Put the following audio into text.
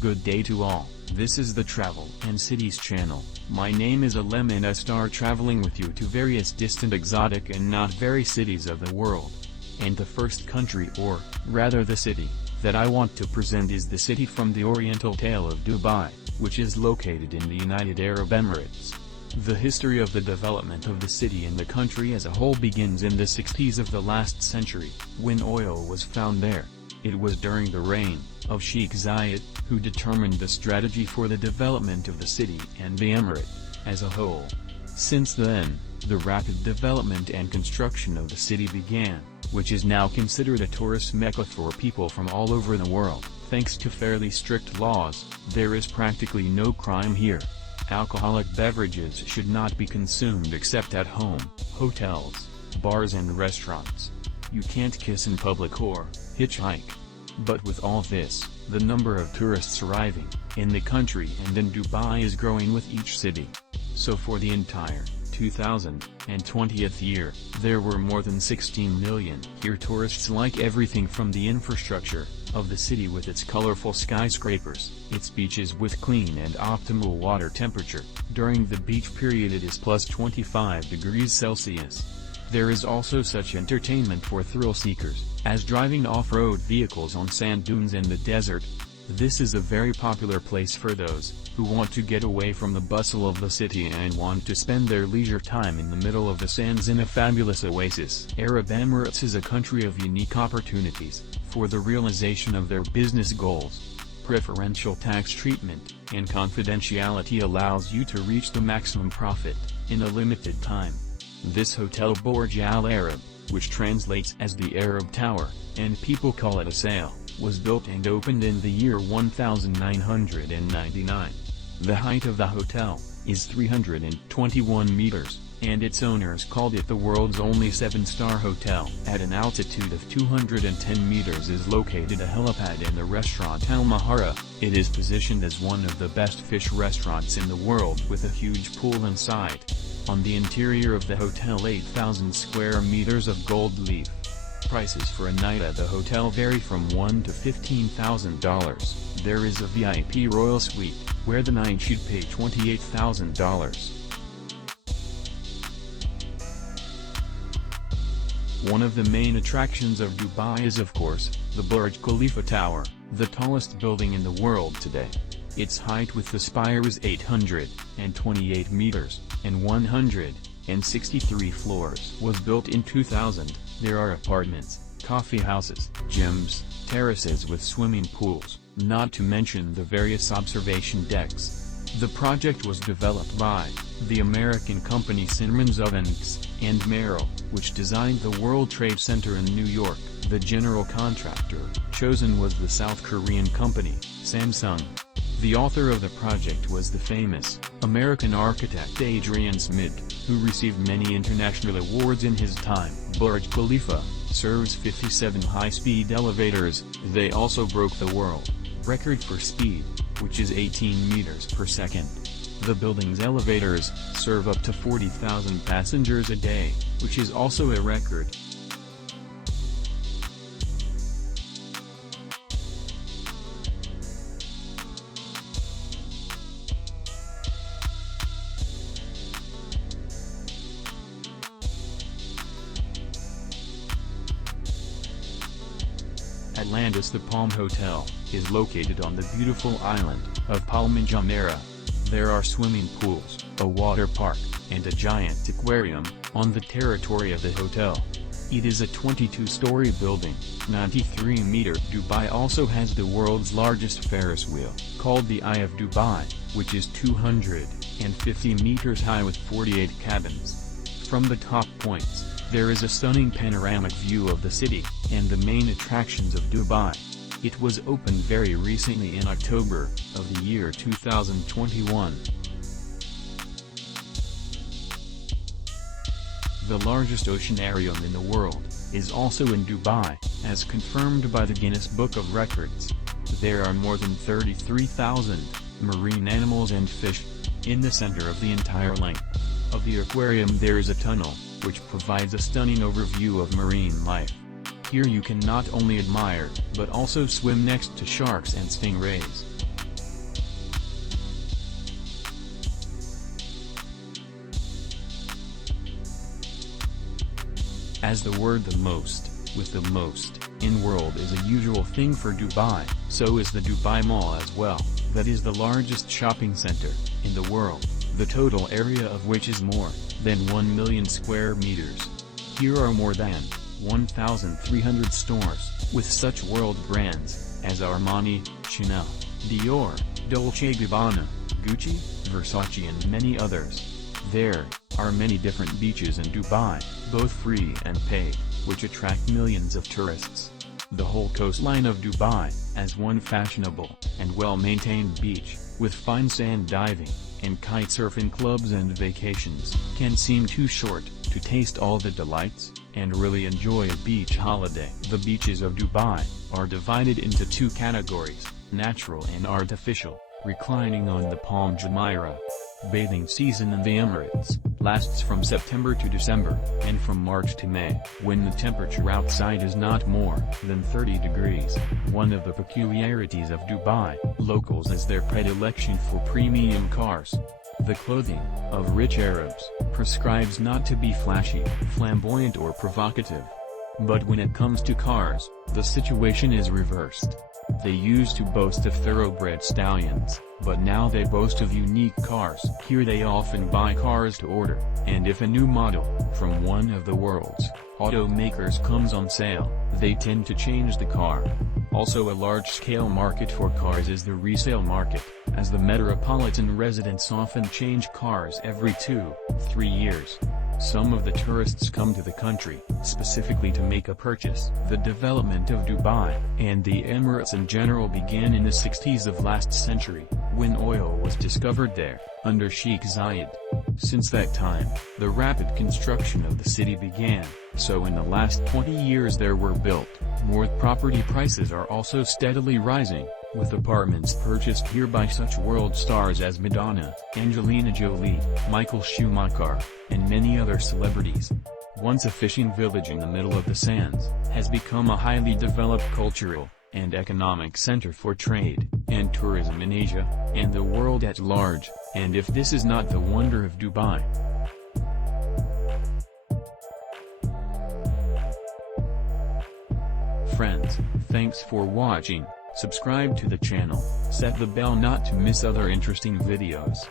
Good day to all, this is the Travel and Cities channel. My name is Alem and I star traveling with you to various distant, exotic and not very cities of the world. And the first country, or rather the city, that I want to present is the city from the Oriental Tale of Dubai, which is located in the United Arab Emirates. The history of the development of the city and the country as a whole begins in the 60s of the last century, when oil was found there. It was during the reign of Sheikh Zayed, who determined the strategy for the development of the city and the emirate as a whole. Since then, the rapid development and construction of the city began, which is now considered a tourist mecca for people from all over the world. Thanks to fairly strict laws, there is practically no crime here. Alcoholic beverages should not be consumed except at home, hotels, bars and restaurants. You can't kiss in public or hitchhike. But with all this, the number of tourists arriving in the country and in Dubai is growing with each city. So for the entire 2020th year, there were more than 16 million here. Tourists like everything from the infrastructure of the city with its colorful skyscrapers, its beaches with clean and optimal water temperature. During the beach period it is plus 25 degrees Celsius. There is also such entertainment for thrill seekers, as driving off-road vehicles on sand dunes in the desert. This is a very popular place for those who want to get away from the bustle of the city and want to spend their leisure time in the middle of the sands in a fabulous oasis. Arab Emirates is a country of unique opportunities for the realization of their business goals. Preferential tax treatment and confidentiality allows you to reach the maximum profit in a limited time. This hotel Burj Al Arab, which translates as the Arab Tower, and people call it a sail, was built and opened in the year 1999. The height of the hotel is 321 meters, and its owners called it the world's only 7-star hotel. At an altitude of 210 meters is located a helipad and the restaurant Al Mahara. It is positioned as one of the best fish restaurants in the world with a huge pool inside. On the interior of the hotel 8,000 square meters of gold leaf. Prices for a night at the hotel vary from $1,000 to $15,000. There is a VIP Royal Suite, where the night should pay $28,000. One of the main attractions of Dubai is of course, the Burj Khalifa Tower, the tallest building in the world today. Its height with the spire is 828 meters, and 163 floors. Was built in 2000, there are apartments, coffee houses, gyms, terraces with swimming pools, not to mention the various observation decks. The project was developed by the American company Siemens and Merrill, which designed the World Trade Center in New York. The general contractor chosen was the South Korean company, Samsung. The author of the project was the famous American architect Adrian Smith, who received many international awards in his time. Burj Khalifa serves 57 high-speed elevators. They also broke the world record for speed, which is 18 meters per second. The building's elevators serve up to 40,000 passengers a day, which is also a record. Atlantis. The Palm Hotel is located on the beautiful island of Palm Jumeirah. There are swimming pools, a water park, and a giant aquarium on the territory of the hotel. It is a 22-story building, 93-meter. Dubai also has the world's largest Ferris wheel, called the Eye of Dubai, which is 250 meters high with 48 cabins. From the top points, there is a stunning panoramic view of the city and the main attractions of Dubai. It was opened very recently in October of the year 2021. The largest oceanarium in the world is also in Dubai, as confirmed by the Guinness Book of Records. There are more than 33,000 marine animals and fish. In the center of the entire length of the aquarium there is a tunnel, which provides a stunning overview of marine life. Here you can not only admire, but also swim next to sharks and stingrays. As the word the most, with the most, in world is a usual thing for Dubai, so is the Dubai Mall as well, that is the largest shopping center in the world, the total area of which is more than 1 million square meters. Here are more than 1,300 stores, with such world brands as Armani, Chanel, Dior, Dolce & Gabbana, Gucci, Versace and many others. There are many different beaches in Dubai, both free and paid, which attract millions of tourists. The whole coastline of Dubai, as one fashionable and well-maintained beach, with fine sand diving, and kitesurfing clubs and vacations, can seem too short to taste all the delights, and really enjoy a beach holiday. The beaches of Dubai are divided into two categories, natural and artificial. Reclining on the Palm Jumeirah. Bathing season in the Emirates lasts from September to December, and from March to May, when the temperature outside is not more than 30 degrees. One of the peculiarities of Dubai locals is their predilection for premium cars. The clothing of rich Arabs prescribes not to be flashy, flamboyant or provocative. But when it comes to cars, the situation is reversed. They used to boast of thoroughbred stallions, but now they boast of unique cars. Here they often buy cars to order, and if a new model from one of the world's automakers comes on sale, they tend to change the car. Also a large-scale market for cars is the resale market, as the metropolitan residents often change cars every 2-3 years. Some of the tourists come to the country specifically to make a purchase. The development of Dubai and the Emirates in general began in the 60s of last century, when oil was discovered there, under Sheikh Zayed. Since that time, the rapid construction of the city began, so in the last 20 years there were built more. Property prices are also steadily rising, with apartments purchased here by such world stars as Madonna, Angelina Jolie, Michael Schumacher, and many other celebrities. Once a fishing village in the middle of the sands, has become a highly developed cultural and economic center for trade and tourism in Asia and the world at large, and if this is not the wonder of Dubai. Friends, thanks for watching. Subscribe to the channel, set the bell not to miss other interesting videos.